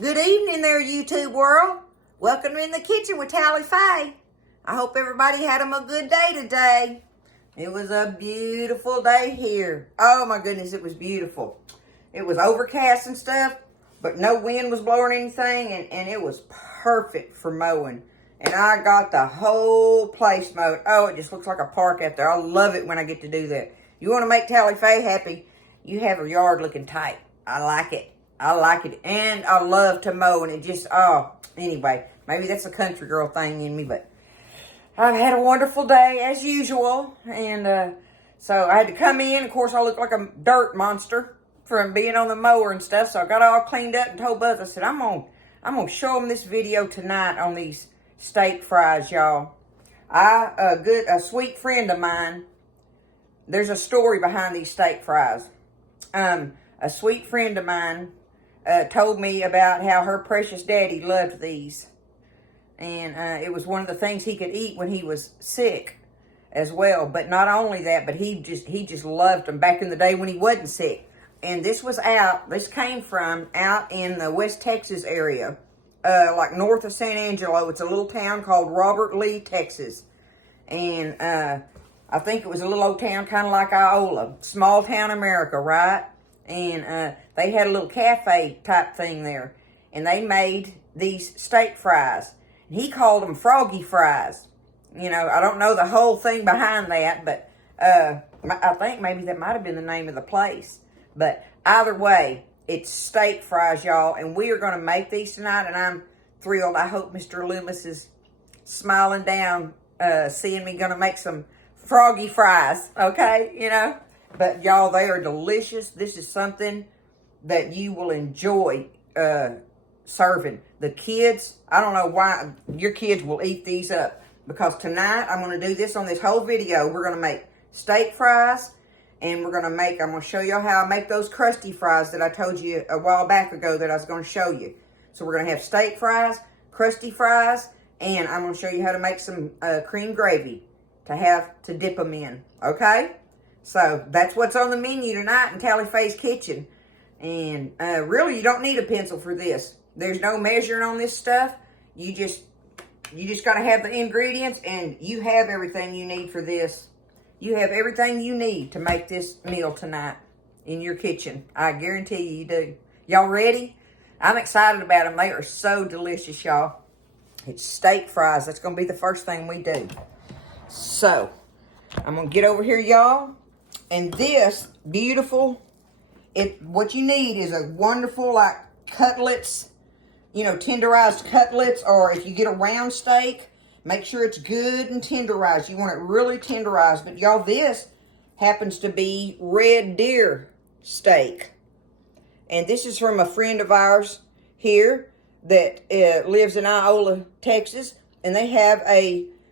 Good evening there, YouTube world. Welcome in the kitchen with Tally Faye. I hope everybody had them a good day today. It was a beautiful day here. Oh my goodness, it was beautiful. It was overcast and stuff, but no wind was blowing anything, and it was perfect for mowing. And I got the whole place mowed. Oh, it just looks like a park out there. I love it when I get to do that. You want to make Tally Faye happy, you have her yard looking tight. I like it. I like it, and I love to mow, and it just, anyway, maybe that's a country girl thing in me, but I've had a wonderful day, as usual, and so I had to come in. Of course, I look like a dirt monster from being on the mower and stuff, so I got all cleaned up and told Buzz, I said, I'm gonna show them this video tonight on these steak fries, y'all. A sweet friend of mine, there's a story behind these steak fries. A sweet friend of mine told me about how her precious daddy loved these. And it was one of the things he could eat when he was sick as well. But not only that, but he just loved them back in the day when he wasn't sick. And this came from out in the West Texas area, like north of San Angelo. It's a little town called Robert Lee, Texas. And I think it was a little old town kind of like Iola. Small town America, right? And they had a little cafe type thing there. And they made these steak fries. And he called them froggy fries. You know, I don't know the whole thing behind that, but I think maybe that might have been the name of the place. But either way, it's steak fries, y'all. And we are going to make these tonight, and I'm thrilled. I hope Mr. Loomis is smiling down, seeing me going to make some froggy fries, okay? You know? But y'all, they are delicious. This is something that you will enjoy serving. The kids, I don't know why, your kids will eat these up. Because tonight, I'm going to do this on this whole video. We're going to make steak fries. And I'm going to show you how I make those crusty fries that I told you a while back ago that I was going to show you. So we're going to have steak fries, crusty fries, and I'm going to show you how to make some cream gravy to dip them in. Okay? So that's what's on the menu tonight in Tally Faye's kitchen. And really, you don't need a pencil for this. There's no measuring on this stuff. You just got to have the ingredients, and you have everything you need for this. You have everything you need to make this meal tonight in your kitchen. I guarantee you do. Y'all ready? I'm excited about them. They are so delicious, y'all. It's steak fries. That's going to be the first thing we do. So, I'm going to get over here, y'all. And this beautiful, what you need is a wonderful, like, cutlets, you know, tenderized cutlets, or if you get a round steak, make sure it's good and tenderized. You want it really tenderized. But y'all, this happens to be red deer steak. And this is from a friend of ours here that lives in Iola, Texas. And they have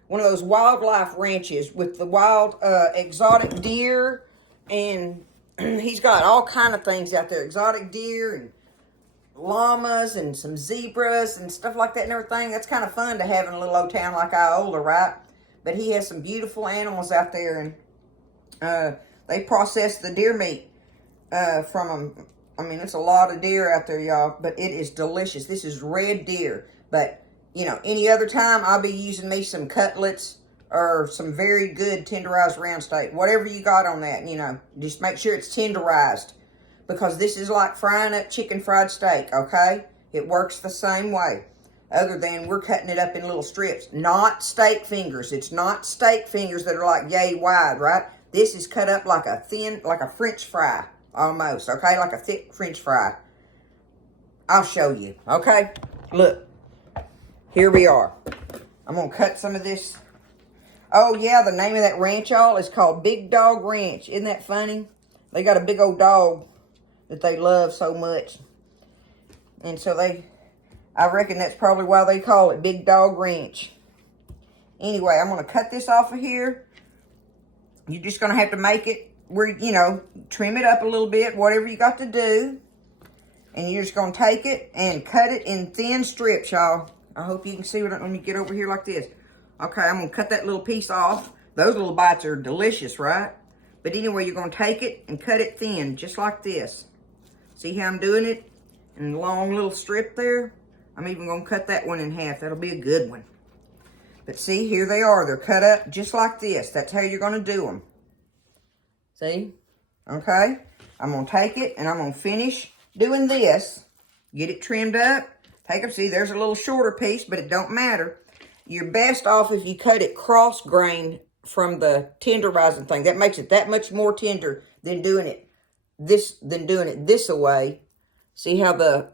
one of those wildlife ranches with the wild exotic deer. And he's got all kind of things out there. Exotic deer and llamas and some zebras and stuff like that and everything. That's kind of fun to have in a little old town like Iola, right? But he has some beautiful animals out there, and they process the deer meat from them. I mean, it's a lot of deer out there, y'all, but it is delicious. This is red deer, but, you know, any other time I'll be using me some cutlets or some very good tenderized round steak. Whatever you got on that, you know, just make sure it's tenderized. Because this is like frying up chicken fried steak, okay? It works the same way. Other than we're cutting it up in little strips. Not steak fingers. It's not steak fingers that are like yay wide, right? This is cut up like a French fry, almost, okay? Like a thick French fry. I'll show you, okay? Look. Here we are. I'm going to cut some of this. Oh, yeah, the name of that ranch, y'all, is called Big Dog Ranch. Isn't that funny? They got a big old dog that they love so much. And so I reckon that's probably why they call it Big Dog Ranch. Anyway, I'm going to cut this off of here. You're just going to have to make it where, you know, trim it up a little bit, whatever you got to do. And you're just going to take it and cut it in thin strips, y'all. I hope you can see what let me get over here like this. Okay, I'm going to cut that little piece off. Those little bites are delicious, right? But anyway, you're going to take it and cut it thin, just like this. See how I'm doing it? and a long little strip there. I'm even going to cut that one in half. That'll be a good one. But see, here they are. They're cut up just like this. That's how you're going to do them. See? Okay? I'm going to take it, and I'm going to finish doing this. Get it trimmed up. Take them. See, there's a little shorter piece, but it don't matter. You're best off if you cut it cross-grained from the tenderizing thing. That makes it that much more tender than doing it this way. See how the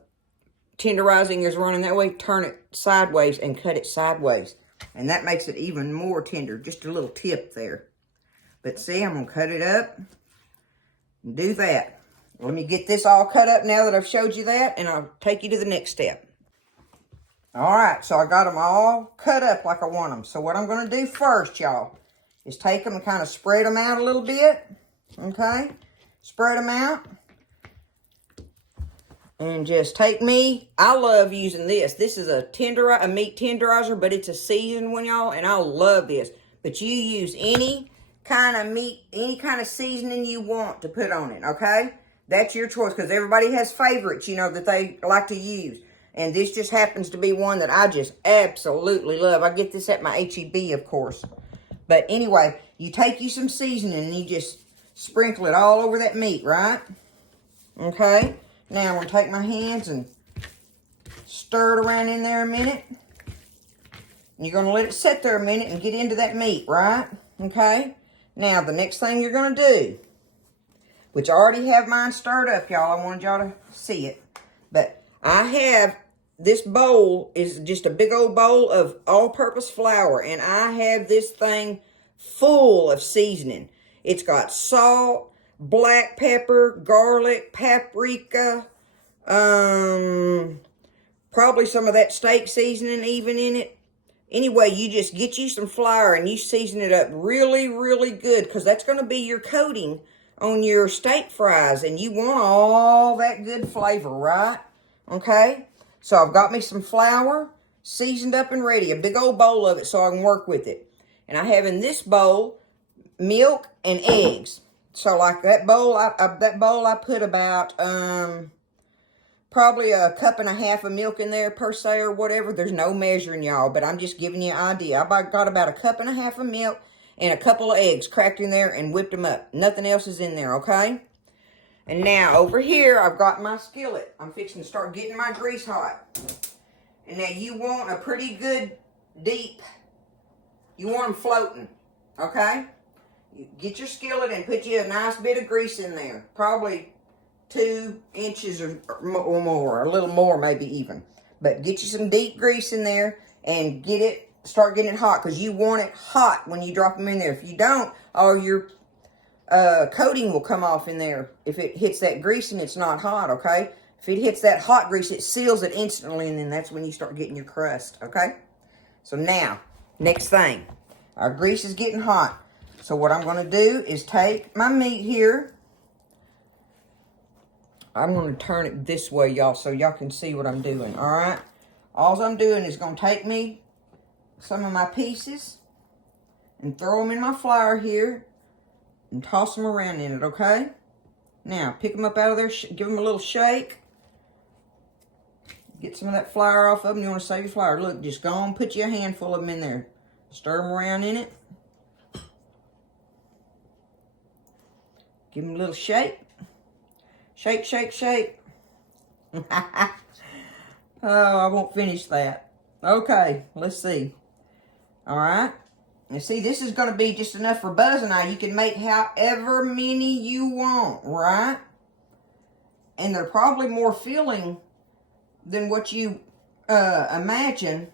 tenderizing is running that way? Turn it sideways and cut it sideways. And that makes it even more tender. Just a little tip there. But see, I'm going to cut it up and do that. Let me get this all cut up now that I've showed you that, and I'll take you to the next step. All right, so I got them all cut up like I want them. So what I'm going to do first, y'all, is take them and kind of spread them out a little bit. Okay? Spread them out. And just take me. I love using this. This is a meat tenderizer, but it's a seasoned one, y'all, and I love this. But you use any kind of meat, any kind of seasoning you want to put on it, okay? That's your choice, because everybody has favorites, you know, that they like to use. And this just happens to be one that I just absolutely love. I get this at my H-E-B, of course. But anyway, you take you some seasoning and you just sprinkle it all over that meat, right? Okay? Now I'm going to take my hands and stir it around in there a minute. And you're going to let it sit there a minute and get into that meat, right? Okay? Now, the next thing you're going to do, which I already have mine stirred up, y'all. I wanted y'all to see it. But I have, this bowl is just a big old bowl of all-purpose flour. And I have this thing full of seasoning. It's got salt, black pepper, garlic, paprika, probably some of that steak seasoning even in it. Anyway, you just get you some flour and you season it up really, really good, because that's going to be your coating on your steak fries, and you want all that good flavor, right? Okay? So I've got me some flour seasoned up and ready, a big old bowl of it so I can work with it. And I have in this bowl milk and eggs. So like that bowl, I put about probably a cup and a half of milk in there per se or whatever. There's no measuring, y'all, but I'm just giving you an idea. I got about a cup and a half of milk and a couple of eggs cracked in there and whipped them up. Nothing else is in there, okay? And now over here, I've got my skillet. I'm fixing to start getting my grease hot. And now you want a pretty good deep, you want them floating, okay? You get your skillet and put you a nice bit of grease in there. Probably 2 inches or more, a little more maybe even. But get you some deep grease in there and start getting it hot, because you want it hot when you drop them in there. If you don't, all your coating will come off in there if it hits that grease and it's not hot, okay? If it hits that hot grease, it seals it instantly, and then that's when you start getting your crust, okay? So now, next thing, our grease is getting hot. So what I'm going to do is take my meat here. I'm going to turn it this way, y'all, so y'all can see what I'm doing, all right? All I'm doing is going to take me some of my pieces and throw them in my flour here and toss them around in it, okay? Now, pick them up out of there, give them a little shake. Get some of that flour off of them. You want to save your flour. Look, just go on, put you a handful of them in there. Stir them around in it. Give them a little shake. Shake, shake, shake. Oh, I won't finish that. Okay, let's see. All right. You see, this is going to be just enough for Buzz and I. You can make however many you want, right? And they're probably more filling than what you imagine.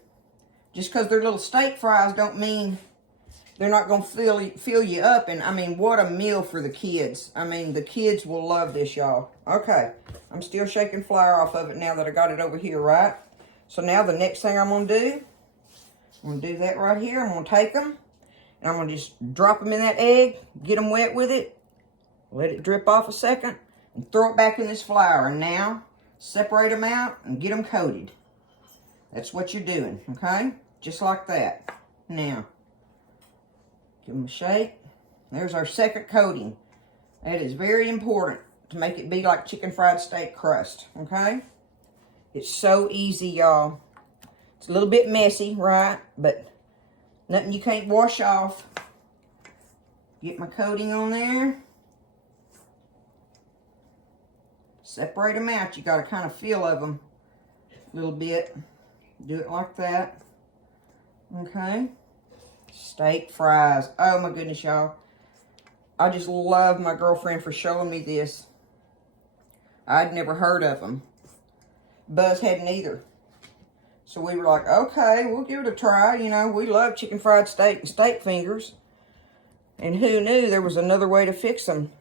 Just because they're little steak fries don't mean they're not going to fill you up. And, I mean, what a meal for the kids. I mean, the kids will love this, y'all. Okay. I'm still shaking flour off of it now that I got it over here, right? So now the next thing I'm going to do, I'm going to do that right here. I'm going to take them, and I'm going to just drop them in that egg, get them wet with it, let it drip off a second, and throw it back in this flour. And now, separate them out and get them coated. That's what you're doing, okay? Just like that. Now, give them a shake. There's our second coating. That is very important to make it be like chicken fried steak crust, okay? It's so easy, y'all. It's a little bit messy, right? But nothing you can't wash off. Get my coating on there. Separate them out. You got to kind of feel of them a little bit. Do it like that. Okay. Steak fries. Oh my goodness, y'all. I just love my girlfriend for showing me this. I'd never heard of them. Buzz hadn't either. So we were like, okay, we'll give it a try. You know, we love chicken fried steak and steak fingers. And who knew there was another way to fix them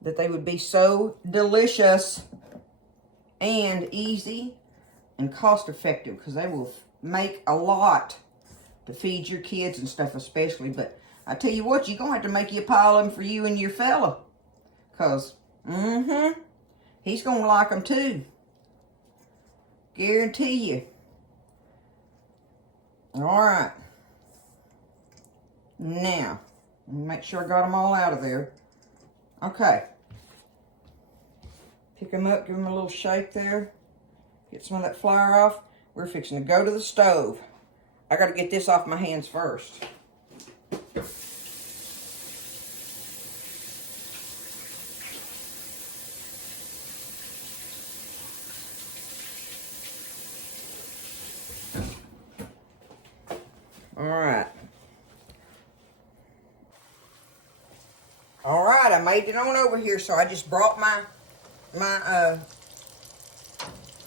that they would be so delicious and easy and cost effective, because they will make a lot to feed your kids and stuff especially. But I tell you what, you're going to have to make you a pile of them for you and your fella. Because, he's going to like them too. Guarantee you. Alright. Now, let me make sure I got them all out of there. Okay. Pick them up, give them a little shake there. Get some of that flour off. We're fixing to go to the stove. I got to get this off my hands first. All right, I made it on over here, so I just brought my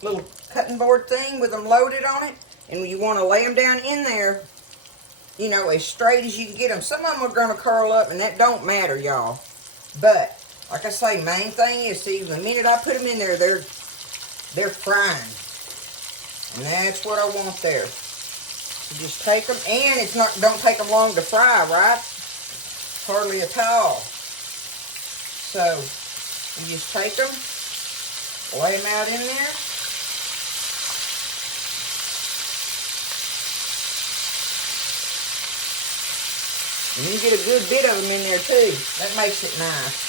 little cutting board thing with them loaded on it, and you want to lay them down in there, you know, as straight as you can get them. Some of them are going to curl up, and that don't matter, y'all. But like I say, main thing is, see, the minute I put them in there, they're frying, and that's what I want there. So just take them, and it's not, don't take them long to fry, right? Hardly at all. So you just take them, lay them out in there. And you get a good bit of them in there too. That makes it nice.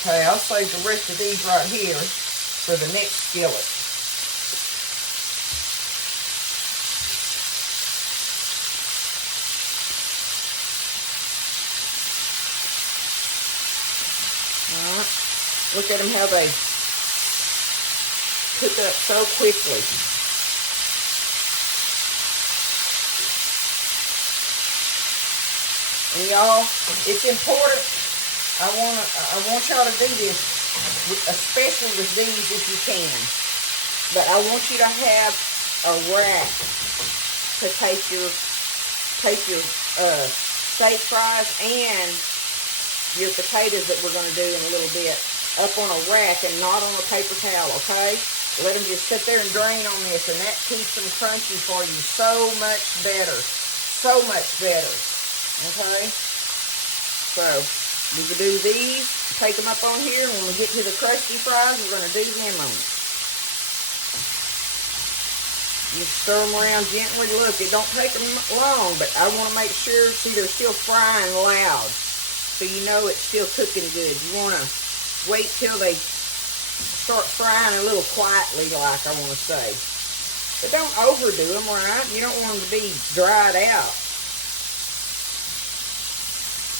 Okay, I'll save the rest of these right here for the next skillet. Alright, look at them how they cook up so quickly. And y'all, it's important. I want y'all to do this, especially with these if you can. But I want you to have a rack to take your steak fries and your potatoes that we're going to do in a little bit up on a rack and not on a paper towel, okay? Let them just sit there and drain on this, and that keeps them crunchy for you so much better. So much better, okay? So we will do these, take them up on here, and when we get to the crusty fries, we're going to do them on it. You stir them around gently. Look, it don't take them long, but I want to make sure, see, they're still frying loud. So you know it's still cooking good. You want to wait till they start frying a little quietly, like I want to say. But don't overdo them, right? You don't want them to be dried out.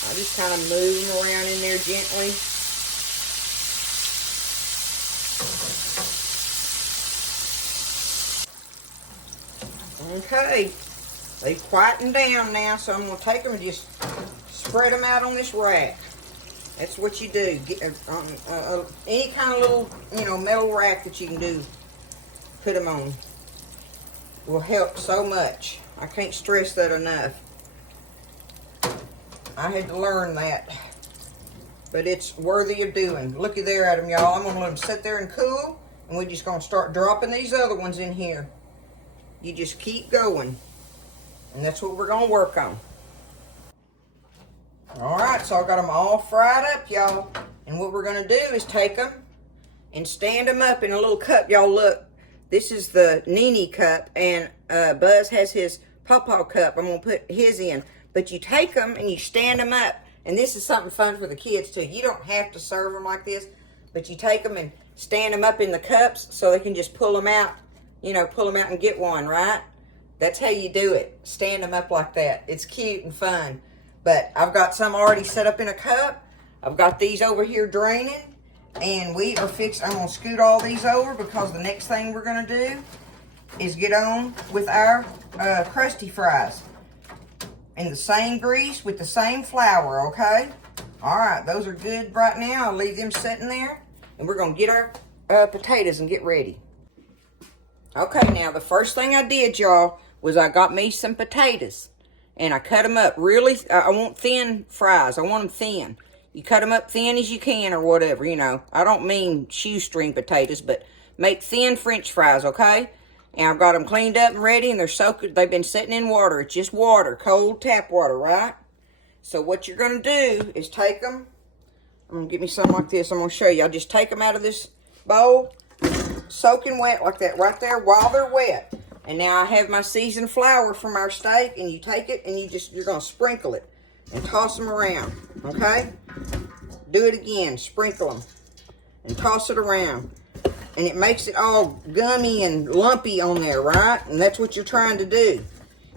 I just kind of move them around in there gently. Okay, they've quietened down now, so I'm going to take them and just spread them out on this rack. That's what you do. Get any kind of little, you know, metal rack that you can do, put them on. Will help so much. I can't stress that enough. I had to learn that, but it's worthy of doing. Looky there at them, y'all. I'm going to let them sit there and cool, and we're just going to start dropping these other ones in here. You just keep going, and that's what we're going to work on. All right, so I got them all fried up, y'all, and what we're going to do is take them and stand them up in a little cup. Y'all, look, this is the Nene cup, and Buzz has his Pawpaw cup. I'm going to put his in. But you take them and you stand them up And this is something fun for the kids too. You don't have to serve them like this, but you take them and stand them up in the cups so they can just pull them out, you know, pull them out and get one, right? That's how you do it. Stand them up like that. It's cute and fun. But I've got some already set up in a cup. I've got these over here draining. And we are fixed. I'm going to scoot all these over because the next thing we're going to do is get on with our Crusty fries. In the same grease with the same flour, okay? All right, those are good right now. I'll leave them sitting there. And we're going to get our potatoes and get ready. Okay, now the first thing I did, y'all, was I got me some potatoes. And I cut them up really, I want thin fries. I want them thin. You cut them up thin as you can or whatever, you know. I don't mean shoestring potatoes, but make thin French fries, okay? And I've got them cleaned up and ready, and they're soaked. They've been sitting in water. It's just water, cold tap water, right? So what you're going to do is take them. I'm going to get me some like this. I'm going to show you. I'll just take them out of this bowl, soaking wet like that right there while they're wet. And now I have my seasoned flour from our steak, and you take it and you're going to sprinkle it and toss them around, okay? Do it again. Sprinkle them and toss it around. And it makes it all gummy and lumpy on there, right? And that's what you're trying to do.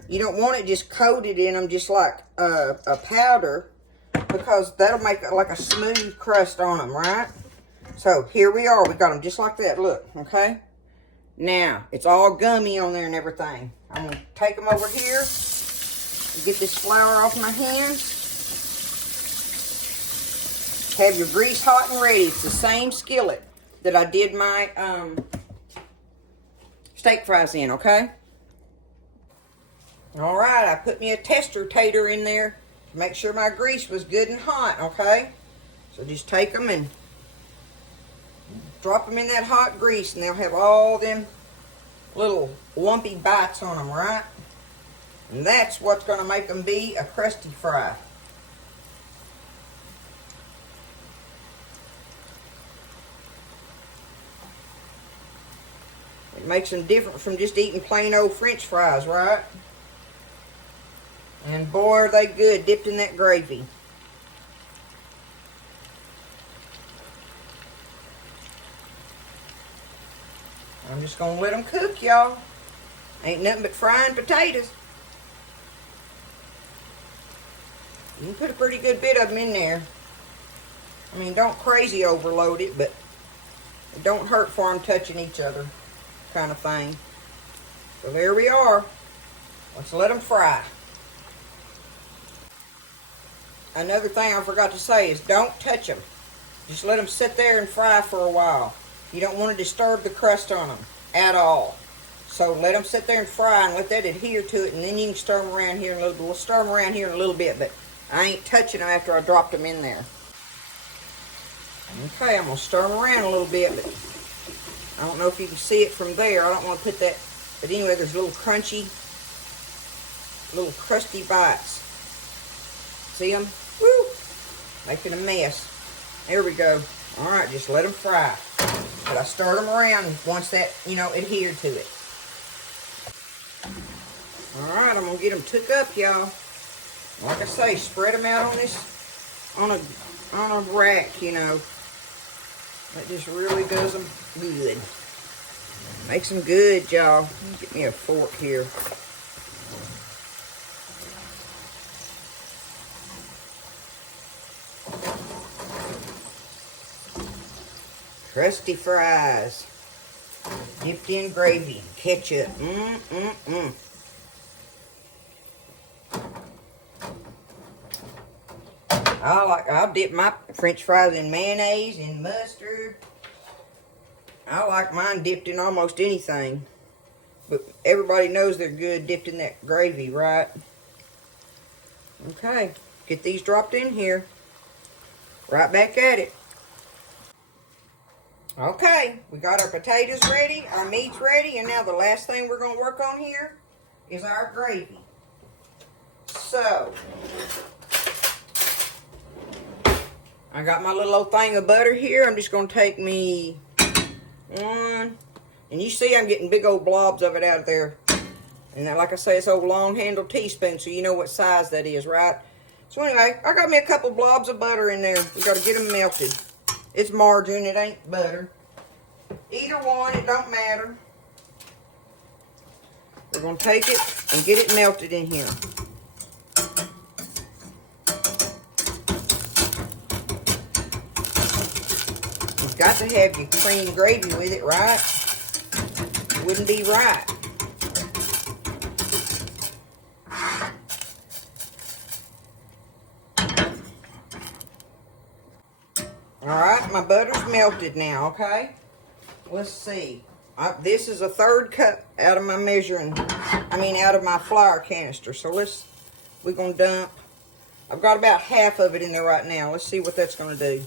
You don't want it just coated in them just like a powder, because that'll make it like a smooth crust on them, right? So here we are. We got them just like that. Look, okay? Now, it's all gummy on there and everything. I'm going to take them over here and get this flour off my hands. Have your grease hot and ready. It's the same skillet that I did my steak fries in, okay? All right, I put me a tester tater in there to make sure my grease was good and hot, okay? So just take them and drop them in that hot grease, and they'll have all them little lumpy bites on them, right? And that's what's going to make them be a crusty fry. It makes them different from just eating plain old French fries, right? And boy, are they good dipped in that gravy. I'm just going to let them cook, y'all. Ain't nothing but frying potatoes. You can put a pretty good bit of them in there. I mean, don't crazy overload it, but it don't hurt for them touching each other, kind of thing. So there we are. Let's let them fry. Another thing I forgot to say is don't touch them. Just let them sit there and fry for a while. You don't want to disturb the crust on them at all. So let them sit there and fry and let that adhere to it, and then you can stir them around here in a little bit. We'll stir them around here in a little bit, but I ain't touching them after I dropped them in there. Okay, I'm going to stir them around a little bit, but I don't know if you can see it from there. I don't want to put that, but anyway, there's little crunchy, little crusty bites. See them? Woo! Making a mess. There we go. All right, just let them fry. But I stirred them around once that, you know, adhered to it. All right, I'm going to get them took up, y'all. Like I say, spread them out on this, on a rack, you know. That just really does them good. Makes them good, y'all. Get me a fork here. Crusty fries, dipped in gravy, ketchup. I'll dip my French fries in mayonnaise and mustard. I like mine dipped in almost anything, but everybody knows they're good dipped in that gravy, right? Okay, get these dropped in here. Right back at it. Okay, we got our potatoes ready, our meat's ready, and now the last thing we're going to work on here is our gravy. So, I got my little old thing of butter here. I'm just going to take me one, and you see I'm getting big old blobs of it out of there. And then, like I say, it's old long-handled teaspoon, so you know what size that is, right? So anyway, I got me a couple blobs of butter in there. We got to get them melted. It's margarine, it ain't butter. Either one, it don't matter. We're going to take it and get it melted in here. You've got to have your cream gravy with it, right? It wouldn't be right. Alright, my butter's melted now, okay? Let's see. This is a 1/3 cup out of my out of my flour canister. So we're going to dump. I've got about half of it in there right now. Let's see what that's going to do.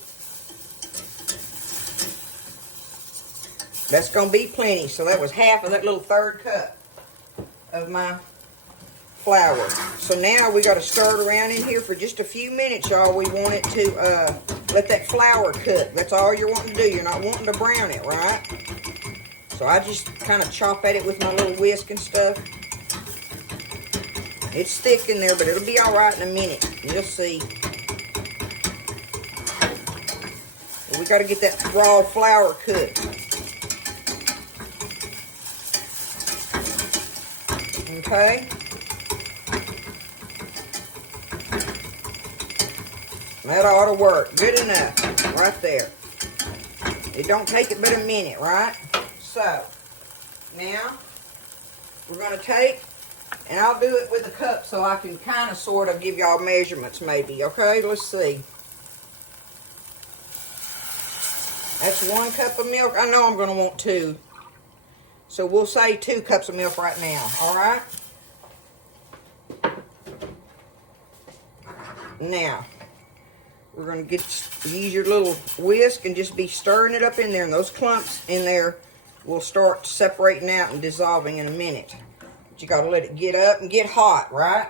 That's going to be plenty. So that was half of that little 1/3 cup of my flour. So now we got to stir it around in here for just a few minutes, y'all. We want it to let that flour cook. That's all you're wanting to do. You're not wanting to brown it, right? So I just kind of chop at it with my little whisk and stuff. It's thick in there, but it'll be all right in a minute. You'll see. We got to get that raw flour cooked. Okay. That ought to work. Good enough. Right there. It don't take it but a minute, right? So, now, we're going to take, and I'll do it with a cup so I can kind of sort of give y'all measurements maybe, okay? Let's see. That's 1 cup of milk. I know I'm going to want 2. So we'll say 2 cups of milk right now, all right? Now, we're going to use your little whisk and just be stirring it up in there. And those clumps in there will start separating out and dissolving in a minute. But you got to let it get up and get hot, right?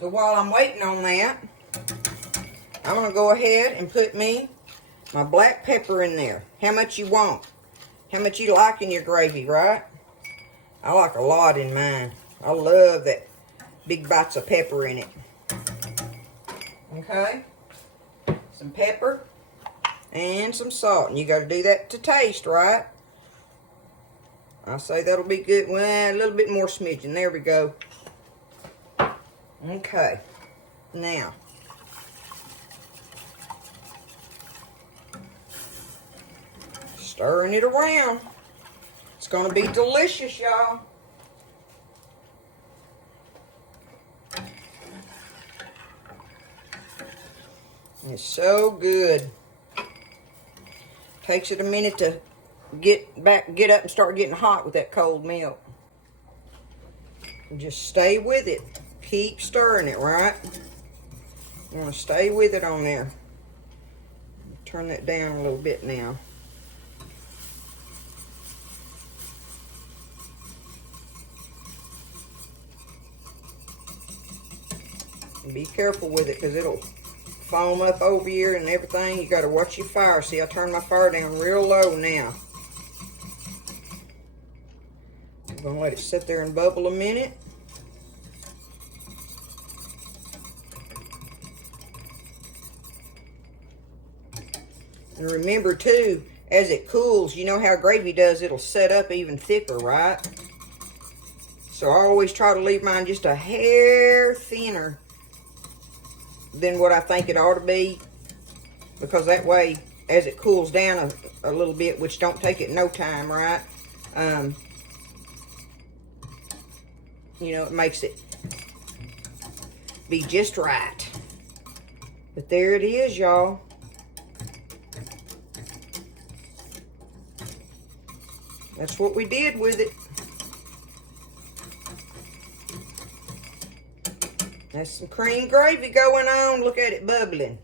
So while I'm waiting on that, I'm going to go ahead and put my black pepper in there. How much you want. How much you like in your gravy, right? I like a lot in mine. I love that big bites of pepper in it. Okay? Some pepper and some salt. And you got to do that to taste, right? I say that'll be good. Well, a little bit more smidgen. There we go. Okay. Now, stirring it around. It's going to be delicious, y'all. It's so good. Takes it a minute to get up and start getting hot with that cold milk. And just stay with it. Keep stirring it, right? You want to stay with it on there. Turn that down a little bit now. And be careful with it because it'll foam up over here and everything. You got to watch your fire. See, I turned my fire down real low now. I'm going to let it sit there and bubble a minute. And remember too, as it cools, you know how gravy does, it'll set up even thicker, right? So I always try to leave mine just a hair thinner than what I think it ought to be, because that way, as it cools down a little bit, which don't take it no time, right? You know, it makes it be just right. But there it is, y'all. That's what we did with it. That's some cream gravy going on. Look at it bubbling.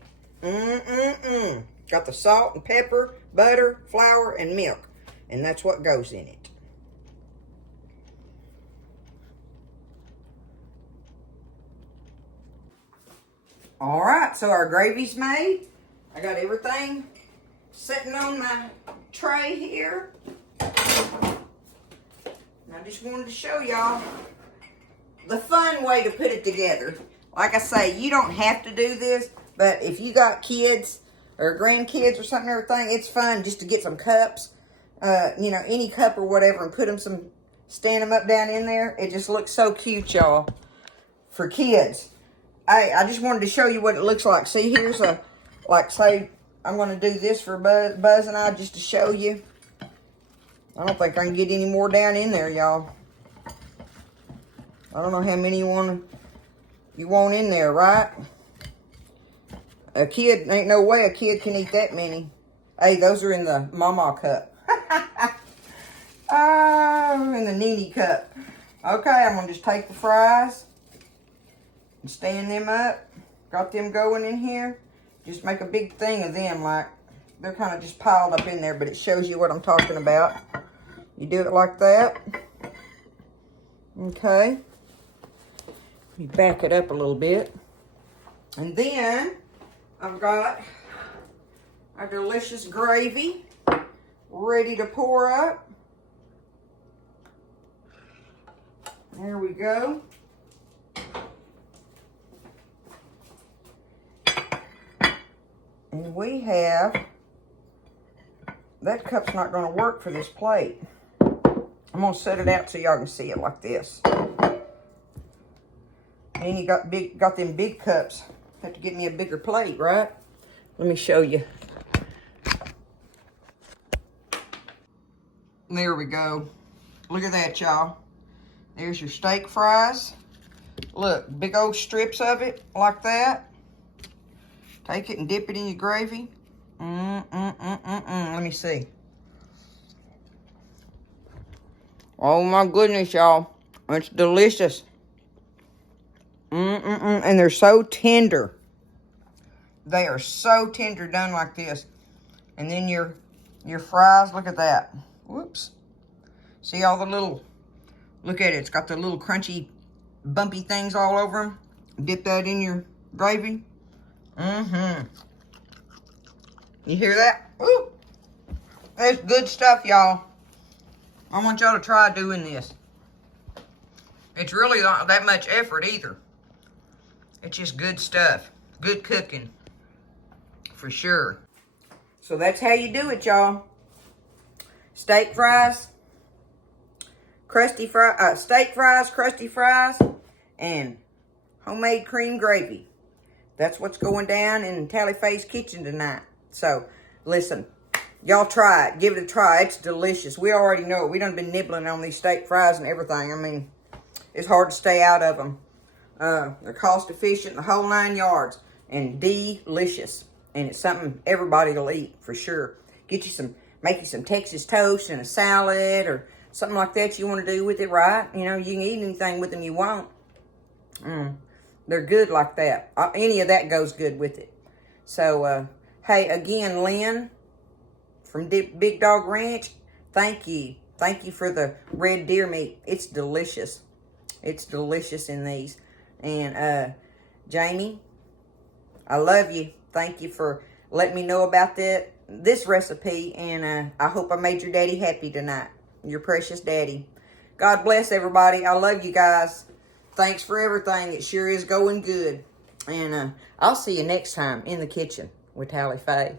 Got the salt and pepper, butter, flour, and milk. And that's what goes in it. All right, so our gravy's made. I got everything sitting on my tray here. And I just wanted to show y'all the fun way to put it together. Like I say, you don't have to do this, but if you got kids or grandkids or something, everything, it's fun just to get some cups, you know, any cup or whatever, and put them stand them up down in there. It just looks so cute, y'all, for kids. I just wanted to show you what it looks like. See, here's a, like, say, I'm going to do this for Buzz and I just to show you. I don't think I can get any more down in there, y'all. I don't know how many you want in there, right? A kid, ain't no way a kid can eat that many. Hey, those are in the Mama cup. Oh, in the Nene cup. Okay, I'm going to just take the fries and stand them up. Got them going in here. Just make a big thing of them, like they're kind of just piled up in there, but it shows you what I'm talking about. You do it like that. Okay. You back it up a little bit. And then I've got our delicious gravy ready to pour up. There we go. And we have, that cup's not going to work for this plate. I'm going to set it out so y'all can see it like this. And you got them big cups. Have to get me a bigger plate, right? Let me show you. There we go. Look at that, y'all. There's your steak fries. Look, big old strips of it like that. Take it and dip it in your gravy. Let me see. Oh my goodness, y'all. It's delicious. And they're so tender. They are so tender done like this. And then your fries, look at that. Whoops. See all the little, look at it. It's got the little crunchy, bumpy things all over them. Dip that in your gravy. You hear that? Ooh. That's good stuff, y'all. I want y'all to try doing this. It's really not that much effort either. It's just good stuff. Good cooking. For sure. So that's how you do it, y'all. Steak fries. Steak fries, crusty fries, and homemade cream gravy. That's what's going down in Tally Faye's kitchen tonight. So, listen, y'all try it. Give it a try. It's delicious. We already know it. We done been nibbling on these steak fries and everything. I mean, it's hard to stay out of them. They're cost efficient, the whole 9 yards, and delicious. And it's something everybody will eat for sure. Make you some Texas toast and a salad or something like that you want to do with it, right? You know, you can eat anything with them you want. They're good like that. Any of that goes good with it. So, hey, again, Lynn from Big Dog Ranch, thank you. Thank you for the red deer meat. It's delicious. It's delicious in these. And, Jamie, I love you. Thank you for letting me know about this recipe. And I hope I made your daddy happy tonight. Your precious daddy. God bless everybody. I love you guys. Thanks for everything. It sure is going good. And I'll see you next time in the kitchen with Tally Faye.